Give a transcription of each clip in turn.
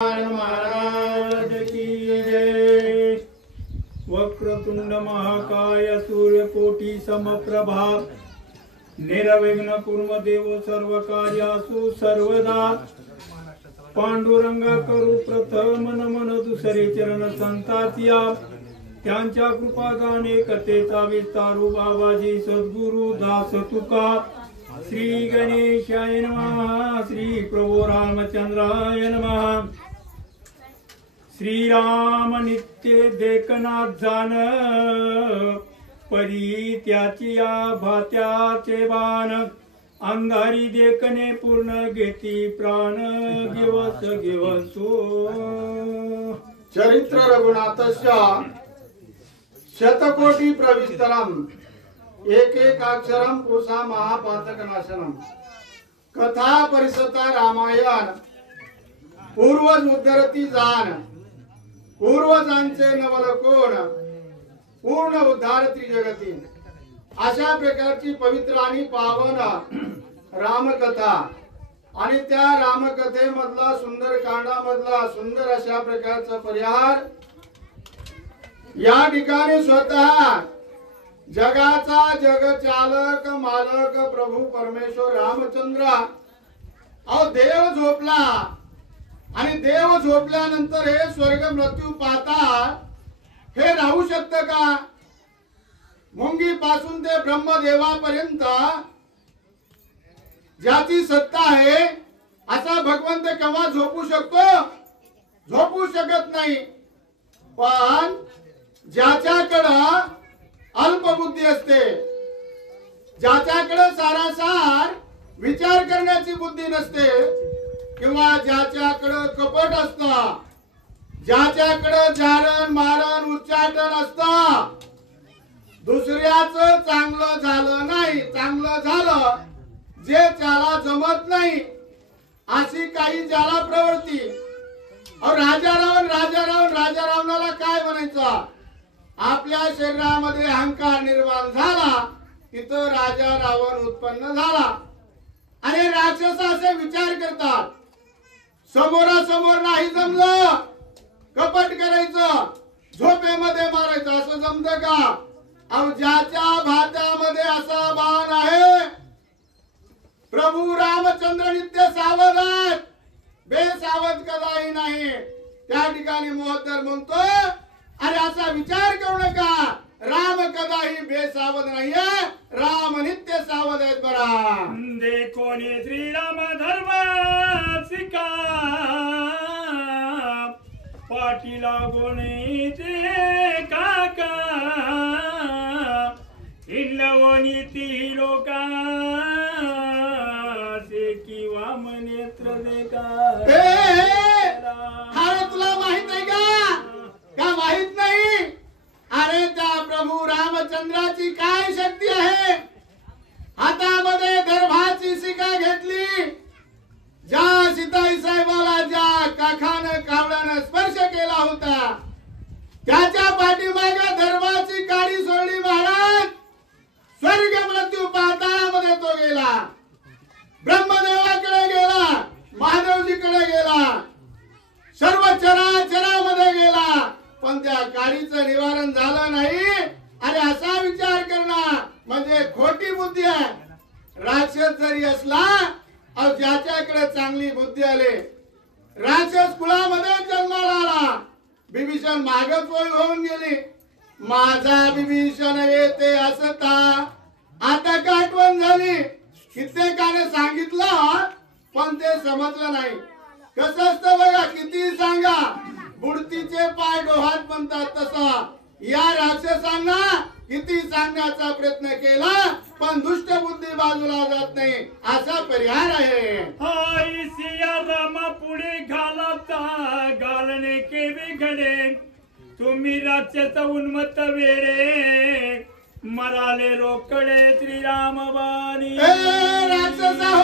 महाराज की जय। वक्रतुंड महाकाय सूर्यकोटि समप्रभा निर्विघ्न कुर्म देव सर्व कार्यासु सर्वदा। पांडुरंगा करू प्रथम नमन दुसरे चरण संतातिया त्यांच्या कृपादाने कथेचा विस्तारू बाबाजी सद्गुरु दास तुका। श्री गणेशाय नमः। श्री प्रभु रामचंद्राय नमः। श्री राम नित्य देखनात जान परी त्याची या भात्याचे बाण अंधारी देखणे पूर्ण घेती प्राण दिवस घेवसो। चरित्र रघुनाथस्य शतकोटी प्रविस्तरम एक एक अक्षरम पुरुषा महापातक नाशनम। कथा परिसता रामायण पूर्वज उद्धरती जाण पूर्वजांचे नवल कोण पूर्ण उद्धारती जगती। अशा प्रकारची पवित्र आणि पावन रामकथा आणि त्या रामकथेमधला सुंदर कांडामधला सुंदर अशा प्रकारचा परिहार या ठिकाणी स्वतः जगाचा जगचालक मालक प्रभू परमेश्वर रामचंद्र देव झोपला आणि देव झोपल्यानंतर हे स्वर्ग मृत्यू पाहता हे राहू शकतं का? मुंगी पासून ते ब्रह्मदेवापर्यंत ज्याची सत्ता आहे असा भगवंत केव्हा झोपू शकतो? झोपू शकत नाही। पण ज्याच्याकडे अल्पबुद्धी असते, ज्याच्याकडे सारासार विचार करण्याची बुद्धी नसते, किंवा ज्याच्याकडे कपट असतं, ज्याच्याकडे जारण मारण उच्चाटन असतं, दुसऱ्याचं चांगलं झालं नाही चांगलं झालं जे त्याला जमत नाही अशी काही ज्याला प्रवृत्ती। राजा रावणाला काय म्हणायचं? आपल्या शरीरामध्ये अहंकार निर्माण झाला तिथं राजा रावण उत्पन्न झाला। आणि राक्षस असे विचार करतात, समोरासमोर नाही जमलं कपट करायचं, झोपेमध्ये मारायचं, असं जमतं का? ज्याच्या भात्यामध्ये असा बाण आहे प्रभू रामचंद्र नित्य सावध आहेत, बेसावध कदाही नाही। त्या ठिकाणी मोहद्दर म्हणतो अरे असा विचार करू नका, राम कदाही बेसावध नाहीये, राम नित्य सावध आहेत। बरा देखो ने श्री राम धर्म सिका पाटीला गोणे ते काका इल्लवनी ती लोका से किंवा मनेत्र देखा। अरे तुला माहित आहे का माहित नाही? अरे त्या प्रभू रामचंद्राची काय शक्ती आहे? हातामध्ये गर्भाची शिका घेतली, ज्या सीताई साहेबाला ज्या काखानं कावळ्यानं स्पर्श केला होता त्याच्या पाठीमागे गर्भाची काडी सोडली। महाराज स्वर्ग मृत्यू पाताळामध्ये तो गेला, ब्रह्मदेवाकडे गेला, महादेवजीकडे गेला, सर्व चराचरामध्ये गेला, पण त्या काडीचं निवारण झालं नाही। अरे असा विचार करणं म्हणजे खोटी बुद्धी आहे। राक्षस जरी असला ज्याच्याकडे चांगली बुद्धी आली, राक्षस कुळामध्ये जन्माला आला, विभीषण मागच होऊन गेली, माझा विभीषण येते असता आता का आठवण झाली? कित्येकाने सांगितलं पण ते समजलं नाही। कसं असतं बघा, किती सांगा बुडतीचे पाय डोहात म्हणतात तसा या राक्षसांना किती सांगण्याचा प्रयत्न केला पण दुष्ट बुद्धी बाजूला जात नाही, असा परिहार आहे। हाय सिया रामा पुढे घालता घालणे के बिघडे तुम्ही राक्षस उन्मत्त वेडे मराले रोकडे श्रीराम बाणी। राक्षस हो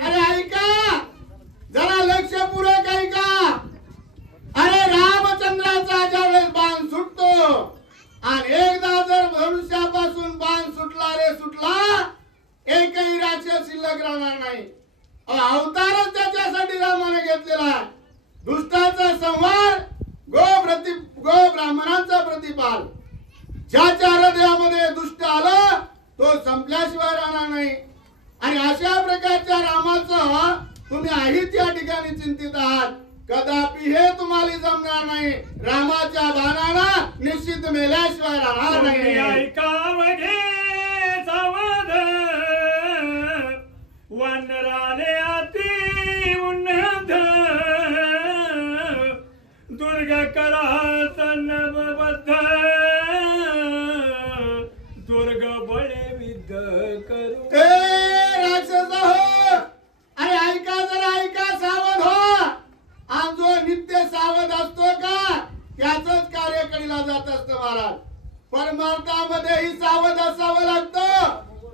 अरे ऐका जरा लक्षपूर्वक ऐका। अरे रामचंद्राचा ज्यावेळेस बाण सुटतो आणि एकदा जर धनुष्यापासून बाण सुटला रे सुटला, एकही राक्षस शिल्लक राहणार नाही। अवतारच त्याच्यासाठी रामाने घेतलेला। दुष्ट संहार गो ब्राह्मणांचा प्रतिपाल. ज्याच्या हृदयामध्ये दुष्ट आलं तो संपल्याशिवाय राहणार नाही. आणि अशा प्रकारच्या रामाचं तुम्ही आहेत या ठिकाणी चिंतित आहात. कदापि हे तुम्हाला जमणार नाही. रामाच्या बाणाला निश्चित मेल्याशिवाय राहणार नाही. ऐकावगे सावध वनराने अति उन्नत दुर्ग करा तनबद्ध दुर्ग बळे विद्ध करू. राक्षस हो, अरे ऐका जरा ऐका, सावध हो. आणि जो नित्य सावध असतो का त्याचंच कार्य करीला जात असतं महाराज. परमार्थामध्येही सावध असावं लागतं,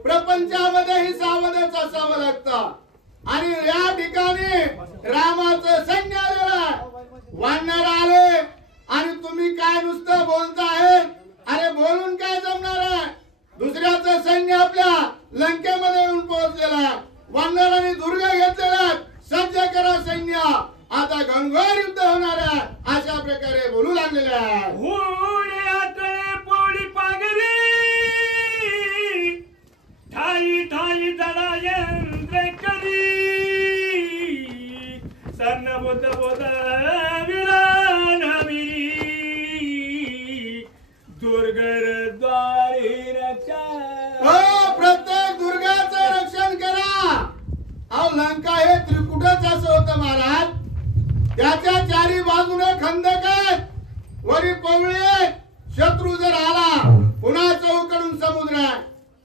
प्रपंचामध्येही सावधच असावं लागतं. आणि या ठिकाणी रामाचं सैन्य आलेलं, वानर आले आणि तुम्ही काय नुसतं बोलताय. अरे बोलून काय जमणार आहे. दुसऱ्याचं सैन्य आपल्या लंकेमध्ये येऊन पोहोचलेला, वानरांनी दुर्ग घेतलेला. सज्ज करा सैन्य, आता घनघोर युद्ध होणार आहे, अशा प्रकारे बोलू लागलेले आहे. पोळी पागरी ठाई ठाई जडा यंत्र करी सन्न बोध बोध विरान विरी दुर्गर द्वारे रक्षा. प्रत्येक दुर्गाचं रक्षण करा. अहो लंका हे त्रिकुटच असं होतं महाराज. त्याच्या चारी बाजूने खंदक आहेत, वरी पवळे. शत्रू जर आला पुन्हा चौकडून समुद्र आहे.